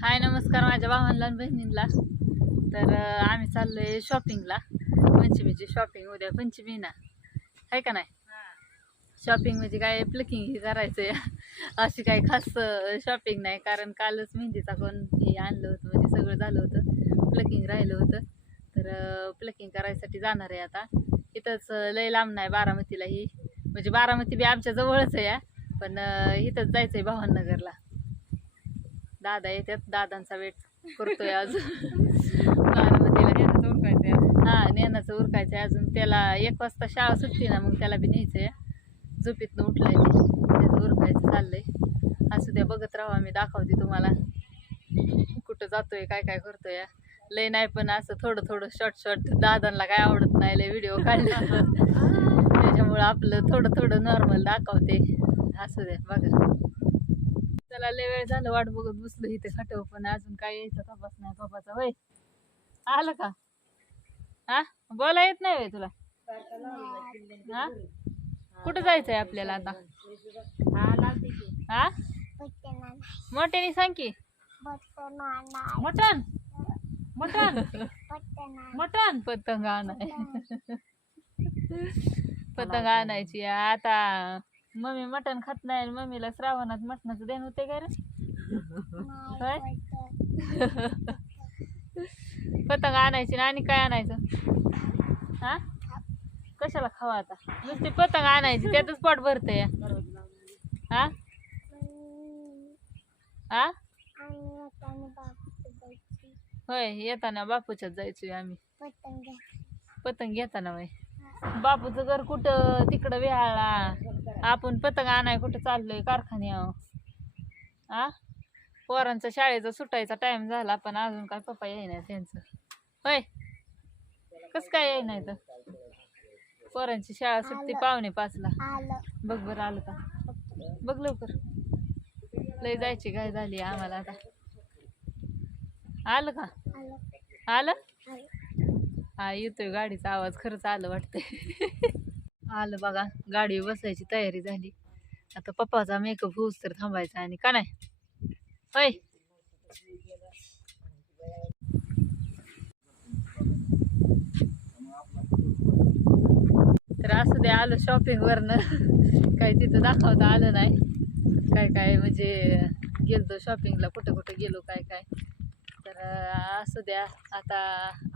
हाय नमस्कार माझ्या भावांना आणि बहिणींना. तर आम्ही चाललोय शॉपिंगला. पंचमीची शॉपिंग, उद्या पंचमी ना, आहे का नाही? शॉपिंग म्हणजे काय प्लकिंग करायचंय अशी काही खास शॉपिंग नाही, कारण कालच मेहंदीचा कोण हे आणलं होतं, म्हणजे सगळं झालं होतं, प्लकिंग राहिलं होतं. तर प्लकिंग करायसाठी जाणार आहे आता. इथंच लय लांब नाही, बारामतीला ही, म्हणजे बारामती बी आमच्या जवळच आहे, पण इथंच जायचंय भावनगरला. दादा येतात, दादांचा वेट करतोय अजून बारामतीला नेण्याचं उरकायचंय. हा, नेण्याचं उरकायचंय अजून. त्याला 1 वाजता शाळा सुटली ना, मग त्याला बी न्यायचंय. झोपेतनं उठलाय ते, त्याचं उरकायचं चाललंय. असू द्या, बघत राहू, आम्ही दाखवते तुम्हाला कुठं जातोय, काय काय करतोय. लय नाही, पण असं थोडं थोडं शॉर्ट दादांना काय आवडत नाही लय व्हिडिओ काढला त्याच्यामुळं आपलं थोडं थोडं नॉर्मल दाखवते. असू द्या, बघा. त्याला लय वेळ झालं वाट बघत बसलो इथे खाटव, पण अजून काय यायचा तपास नाही पप्पाचा. होय, आलं का? हा, बोला येत नाही होय तुला? हा, कुठं जायचंय आपल्याला आता? हा, मोठ्याने सांग की. मटण मटण मटण पतंग आणाय पतंग आणायची आता. मम्मी मटण खात नाही, मम्मीला श्रावणात मटणाचं देण होते का रे? पतंग आणायची ना, आणि काय आणायचं? हा, कशाला खावा आता? नुसती पतंग आणायची, त्यातच पोट भरतंय. हा हा, होय, येताना बापूच्यात जायचोय आम्ही पतंग घेताना. वय, बापूचं घर कुठं? तिकडं विहाळला. आपण पतंग आणाय कुठं चाललोय? कारखान्यावर. आ, पोरांचा शाळेचा सुटायचा टाइम झाला, पण अजून काय पप्पा येईना त्यांचं. होय, कस काय येईना? तर पोरांची शाळा सुटती 4:45ला. बघ बरं, आलं का? बघ लवकर, लय जायची काय झाली आम्हाला आता. आलं का? आलं. हा, येतोय गाडीचा आवाज. खरंच आलं वाटतंय आलं बघा. गाडी बसायची तयारी झाली. आता पप्पाचा मेकअप होऊस तर थांबायचा, आणि का नाही? होय, तर असं दे, आलं शॉपिंग वरनं काही तिथं दाखवता आलं नाही. काय काय म्हणजे गेलतो शॉपिंगला, कुठं कुठं गेलो, काय काय. तर असू द्या, आता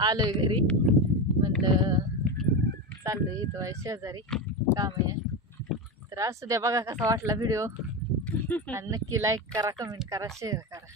आलोय घरी. म्हणलं चाललोय, इथं आहे शेजारी काम आहे. तर असू द्या, बघा कसा वाटला व्हिडिओ, आणि नक्की लाईक करा, कमेंट करा, शेअर करा.